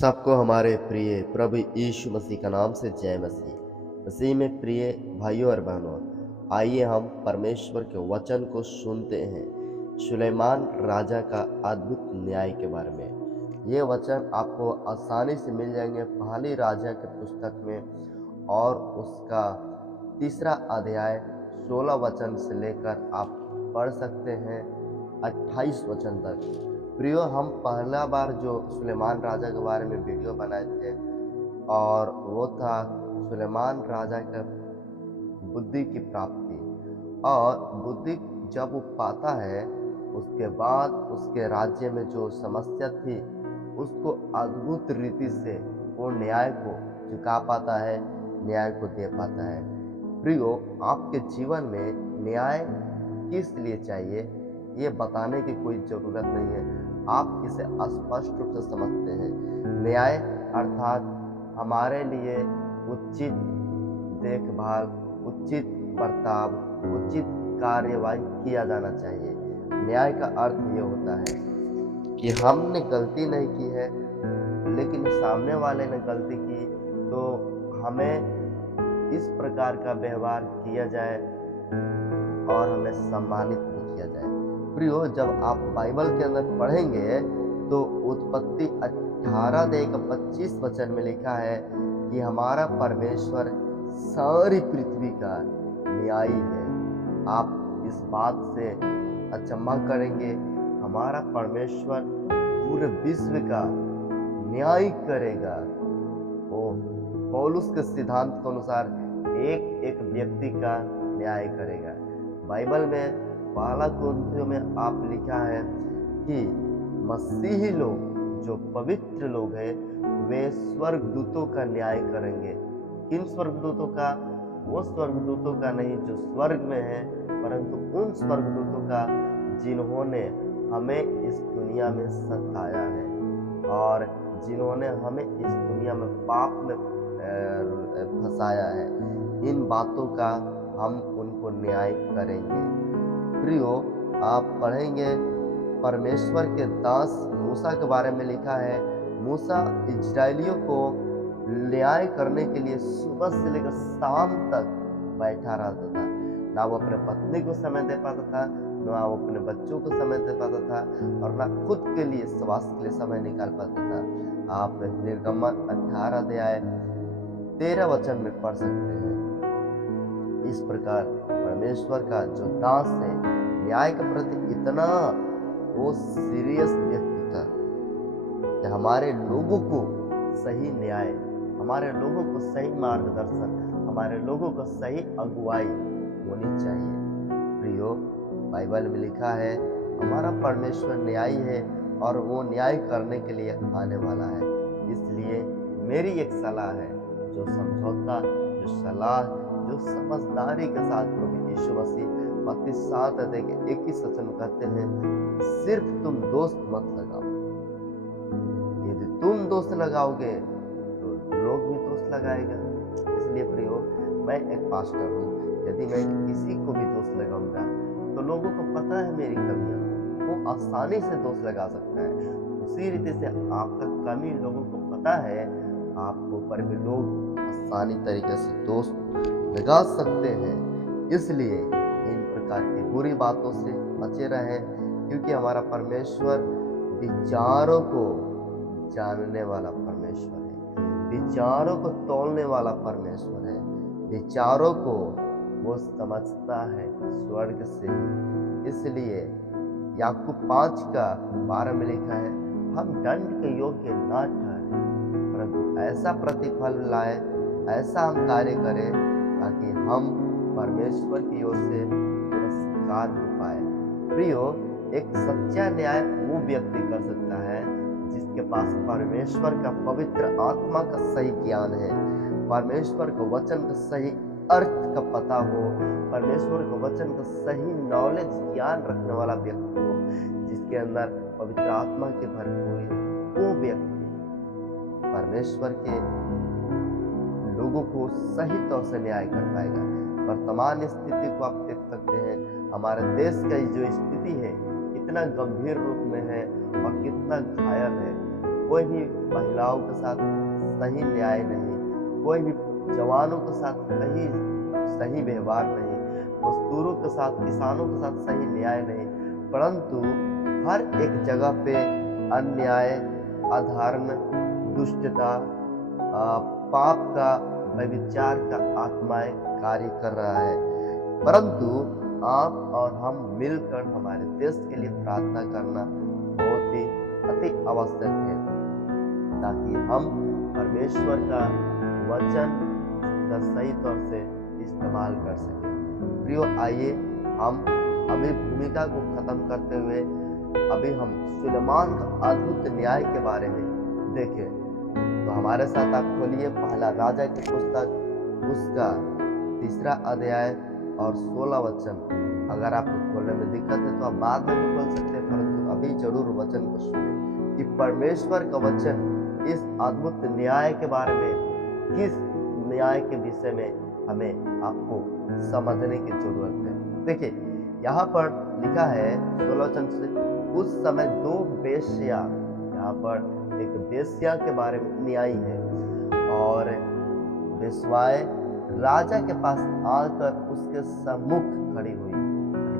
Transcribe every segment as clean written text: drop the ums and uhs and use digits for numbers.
सबको हमारे प्रिय प्रभु यीशु मसीह का नाम से जय मसीह। मसीह में प्रिय भाइयों और बहनों, आइए हम परमेश्वर के वचन को सुनते हैं सुलेमान राजा का अद्भुत न्याय के बारे में। ये वचन आपको आसानी से मिल जाएंगे पहली राजा के पुस्तक में और उसका 3 अध्याय 16 वचन से लेकर आप पढ़ सकते हैं 28 वचन तक। प्रियो, हम पहला बार जो सुलेमान राजा के बारे में वीडियो बनाए थे और वो था सुलेमान राजा का बुद्धि की प्राप्ति। और बुद्धि जब वो पाता है उसके बाद उसके राज्य में जो समस्या थी उसको अद्भुत रीति से वो न्याय को चुका पाता है, न्याय को दे पाता है। प्रियो, आपके जीवन में न्याय किस लिए चाहिए ये बताने की कोई ज़रूरत नहीं है, आप इसे स्पष्ट रूप से समझते हैं। न्याय अर्थात हमारे लिए उचित देखभाल, उचित बर्ताव, उचित कार्यवाही किया जाना चाहिए। न्याय का अर्थ ये होता है कि हमने गलती नहीं की है लेकिन सामने वाले ने गलती की तो हमें इस प्रकार का व्यवहार किया जाए और हमें सम्मानित भी किया जाए। प्रियो, जब आप बाइबल के अंदर पढ़ेंगे तो उत्पत्ति 18:25 वचन में लिखा है कि हमारा परमेश्वर सारी पृथ्वी का न्यायी है। आप इस बात से अचंभा करेंगे, हमारा परमेश्वर पूरे विश्व का न्याय करेगा। वो पौलुस के सिद्धांत के अनुसार एक एक व्यक्ति का न्याय करेगा। बाइबल में पहला कुरिन्थियों में आप लिखा है कि मसीही लोग जो पवित्र लोग हैं वे स्वर्गदूतों का न्याय करेंगे। किन स्वर्गदूतों का? वो स्वर्गदूतों का नहीं जो स्वर्ग में है, परंतु उन स्वर्गदूतों का जिन्होंने हमें इस दुनिया में सताया है और जिन्होंने हमें इस दुनिया में पाप में फंसाया है। इन बातों का हम उनको न्याय करेंगे। प्रियो, आप पढ़ेंगे परमेश्वर के दास मूसा के बारे में लिखा है, मूसा इजरायलियों को न्याय करने के लिए सुबह से लेकर शाम तक बैठा रहता था। ना वो अपने पत्नी को समय दे पाता था, ना वो अपने बच्चों को समय दे पाता था और ना खुद के लिए स्वास्थ्य के लिए समय निकाल पाता था। आप निर्गमन 18:13 वचन में पढ़ सकते हैं। इस प्रकार परमेश्वर का जो दास है न्याय के प्रति इतना वो सीरियस व्यक्ति था कि हमारे लोगों को सही न्याय, हमारे लोगों को सही मार्गदर्शन, हमारे लोगों को सही अगुवाई होनी चाहिए। प्रियो, बाइबल में लिखा है हमारा परमेश्वर न्यायी है और वो न्याय करने के लिए आने वाला है। इसलिए मेरी एक सलाह है, जो समझौता, जो सलाह, जो समझदारी के साथ प्रभु यीशु मसीह मत्ती 7 के 21 वचन में कहते हैं, सिर्फ तुम दोस्त मत लगाओ। यदि तुम दोस्त लगाओगे तो लोग भी दोस्त लगाएगा। इसलिए प्रियो, मैं एक पास्टर हूँ, यदि मैं किसी को भी दोस्त लगाऊंगा तो लोगों को पता है मेरी कमियां, वो आसानी से दोस्त लगा सकता है। उसी रीति से आपका कमी लोगों को पता है, आपको पर भी लोग आसानी तरीके से दोस्त लगा सकते हैं। इसलिए इन प्रकार की बुरी बातों से बचे रहें, क्योंकि हमारा परमेश्वर विचारों को जानने वाला परमेश्वर है, विचारों को तौलने वाला परमेश्वर है, विचारों को वो समझता है स्वर्ग से ही। इसलिए याकूब 5:12 में लिखा है, हम दंड के योग्य ना ठहरे परंतु ऐसा प्रतिफल लाए, ऐसा हम कार्य करें ताकि हम परमेश्वर की ओर से पुरस्कार हो पाए। प्रियो, एक सच्चा न्याय वो व्यक्ति कर सकता है जिसके पास परमेश्वर का पवित्र आत्मा का सही ज्ञान है, परमेश्वर के वचन का सही अर्थ का पता हो, परमेश्वर के वचन का सही नॉलेज, ज्ञान रखने वाला व्यक्ति हो, जिसके अंदर पवित्र आत्मा की भरपूरी है। वो व्यक्ति परमेश्वर के लोगों को सही तौर से न्याय कर पाएगा। वर्तमान स्थिति को आप देख सकते हैं, हमारे देश की जो स्थिति है कितना गंभीर रूप में है और कितना घायल है। कोई भी महिलाओं के साथ सही न्याय नहीं, कोई भी जवानों के साथ सही व्यवहार नहीं, मजदूरों के साथ, किसानों के साथ सही न्याय नहीं, परंतु हर एक जगह पे अन्याय, अधर्म, दुष्टता, पाप का, व्यभिचार का आत्माएं कार्य कर रहा है। परंतु आप और हम मिलकर हमारे देश के लिए प्रार्थना करना बहुत ही अति आवश्यक है, ताकि हम परमेश्वर का वचन का सही तौर से इस्तेमाल कर सकें। प्रियो, आइए हम अभी भूमिका को खत्म करते हुए अभी हम सुलेमान का अद्भुत न्याय के बारे में देखें। तो हमारे साथ आप खोलिए पहला राजा की पुस्तक, उसका 3 अध्याय और 16 वचन। अगर आपको खोलने में दिक्कत है तो आप बाद में भी खोल सकते हैं, परंतु अभी जरूर वचन को सुने कि परमेश्वर का वचन इस अद्भुत न्याय के बारे में, किस न्याय के विषय में हमें आपको समझने की जरूरत है। देखिए, यहाँ पर लिखा है 16 वचन से, उस समय 2 वेश्या, यहाँ पर एक वेश्या के बारे में न्याय है, और वेश्याएं राजा के पास आकर उसके सम्मुख खड़ी हुई।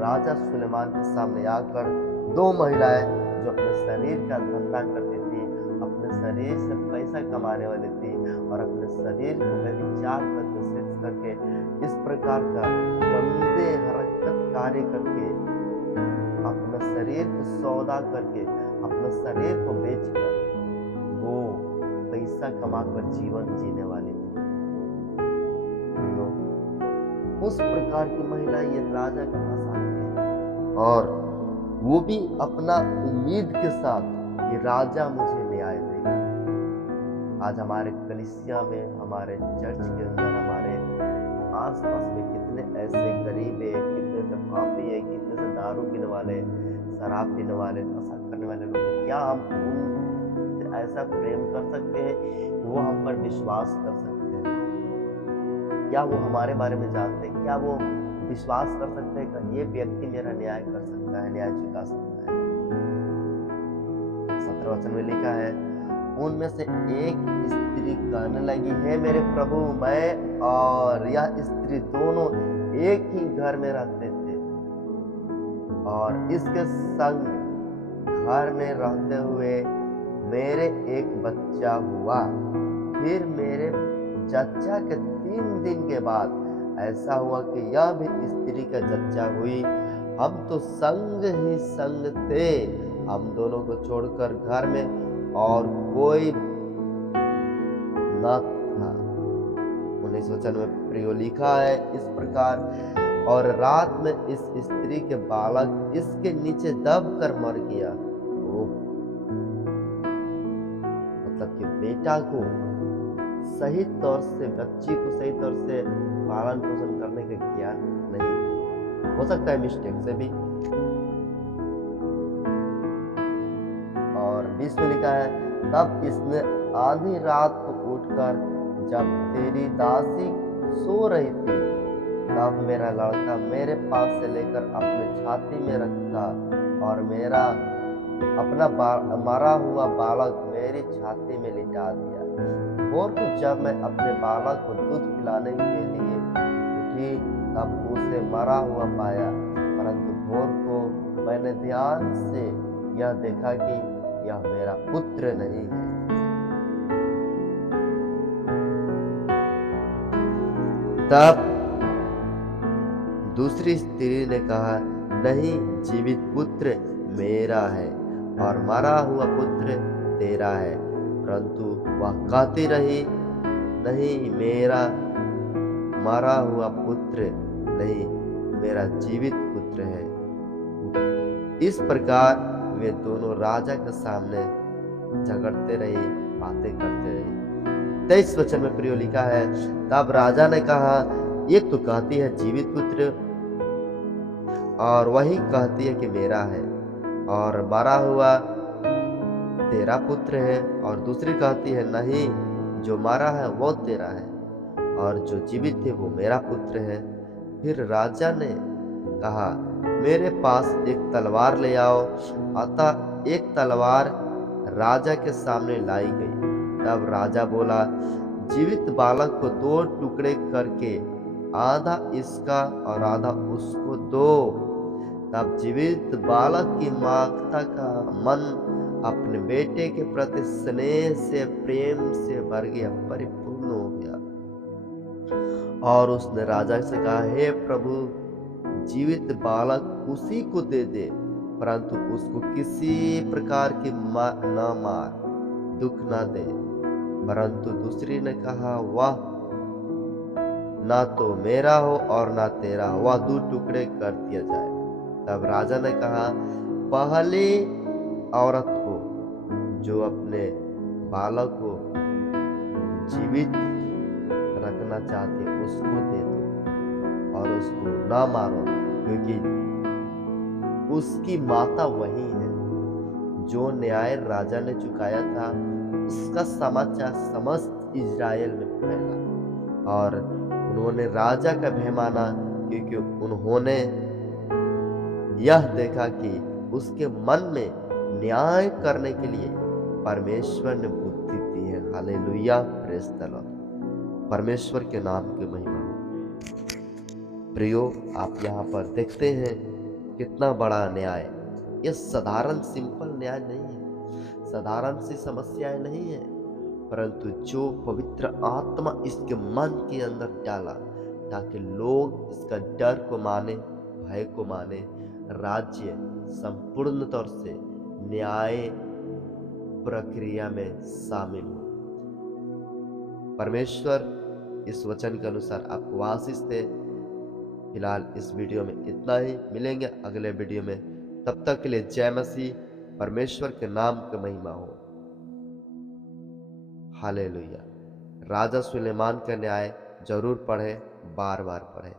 राजा सुलेमान के सामने आकर 2 महिलाएं जो अपने शरीर का धंधा करती थी, अपने शरीर से पैसा कमाने वाली थी और अपने शरीर को व्यभिचार करके, सेक्स करके, इस प्रकार का गंदे हरकत कार्य करके, अपने शरीर को सौदा करके, अपने शरीर को बेचकर वो पैसा कमाकर जीवन जीने वाली थी। उस प्रकार की महिला ये राजा के पास आती है, और वो भी अपना उम्मीद के साथ कि राजा मुझे न्याय देगा। आज हमारे कलीसिया में, हमारे चर्च के अंदर, हमारे आसपास में कितने ऐसे गरीब है, कितने से पापी है, कितने से दारू पीने वाले, शराब पीने वाले, नशा करने वाले लोग हैं। क्या हम उनसे ऐसा प्रेम कर सकते हैं, वो हम पर विश्वास कर सकते हैं? क्या वो हमारे बारे में जानते हैं? क्या वो विश्वास कर सकते हैं कि ये व्यक्ति मेरा न्याय कर सकता है, न्याय चुका सकता है? 17 वचन में लिखा है, उनमें से एक स्त्री कहने लगी, हे मेरे प्रभु, मैं और यह स्त्री दोनों एक ही घर में रहते थे, और इसके संग घर में रहते हुए मेरे एक बच्चा हुआ। फिर मेरे जच्चा के 3 दिन के बाद ऐसा हुआ कि यह भी स्त्री का जच्चा हुई। हम तो संग ही संग थे, हम दोनों को छोड़कर घर में और कोई न था। 19 वचन में प्रियो लिखा है इस प्रकार, और रात में इस स्त्री के बालक इसके नीचे दबकर मर गया। मतलब कि बेटा को सही तौर से, बच्ची को सही तौर से पालन पोषण करने का ज्ञान नहीं, हो सकता है मिस्टेक से भी। और 20 में लिखा है, तब इसने आधी रात को उठकर, जब तेरी दासी सो रही थी, तब मेरा लड़का मेरे पास से लेकर अपने छाती में रखा, और मेरा अपना मरा हुआ बालक मेरी छाती में लिटा दिया। भोर को जब मैं अपने बालक को दूध पिलाने के लिए उठी, तब उसे मरा हुआ पाया, परंतु भोर को मैंने ध्यान से यह देखा कि यह मेरा पुत्र नहीं है। तब दूसरी स्त्री ने कहा, नहीं, जीवित पुत्र मेरा है और मरा हुआ पुत्र तेरा है। परंतु वह कहती रही, नहीं, मेरा मरा हुआ पुत्र नहीं, मेरा जीवित पुत्र है। इस प्रकार वे दोनों राजा के सामने झगड़ते रहे, बातें करते रहे। 23 वचन में प्रियो लिखा है, तब राजा ने कहा, एक तो कहती है जीवित पुत्र, और वही कहती है कि मेरा है, और मरा हुआ तेरा पुत्र है, और दूसरी कहती है, नहीं, जो मरा है वो तेरा है, और जो जीवित है वो मेरा पुत्र है। फिर राजा ने कहा, मेरे पास एक तलवार ले आओ। अतः एक तलवार राजा के सामने लाई गई। तब राजा बोला, जीवित बालक को 2 टुकड़े करके आधा इसका और आधा उसको दो। तब जीवित बालक की माता का मन अपने बेटे के प्रति स्नेह से, प्रेम से भर गया, परिपूर्ण हो गया। और उसने राजा से कहा, हे प्रभु, जीवित बालक उसी को दे दे, परंतु उसको किसी प्रकार की न मार, दुख न दे। परंतु दूसरी ने कहा, वाह, ना तो मेरा हो और ना तेरा, वह 2 टुकड़े कर दिया जाए। तब राजा ने कहा, पहले औरत को जो अपने बालक को जीवित रखना चाहती है उसको दे दो और उसको ना मारो, क्योंकि उसकी माता वही है। जो न्याय राजा ने चुकाया था उसका समाचार समस्त इजराइल में फैला और उन्होंने राजा का भय माना, क्योंकि उन्होंने यह देखा कि उसके मन में न्याय करने के लिए परमेश्वर ने बुद्धि दी है। Hallelujah, praise the Lord. परमेश्वर के नाम की महिमा हो। प्रियो, आप यहाँ पर देखते हैं कितना बड़ा न्याय। यह साधारण सिंपल न्याय नहीं है, साधारण सी समस्याएं नहीं है, परंतु जो पवित्र आत्मा इसके मन के अंदर डाला ताकि लोग इसका डर को माने, भय को माने, राज्य संपूर्ण तौर से न्याय प्रक्रिया में शामिल हो। परमेश्वर इस वचन के अनुसार आपको आशीष दे। फिलहाल इस वीडियो में इतना ही, मिलेंगे अगले वीडियो में। तब तक के लिए जय मसीह। परमेश्वर के नाम की महिमा हो। हालेलुया। राजा सुलेमान का न्याय जरूर पढ़े, बार बार पढ़े।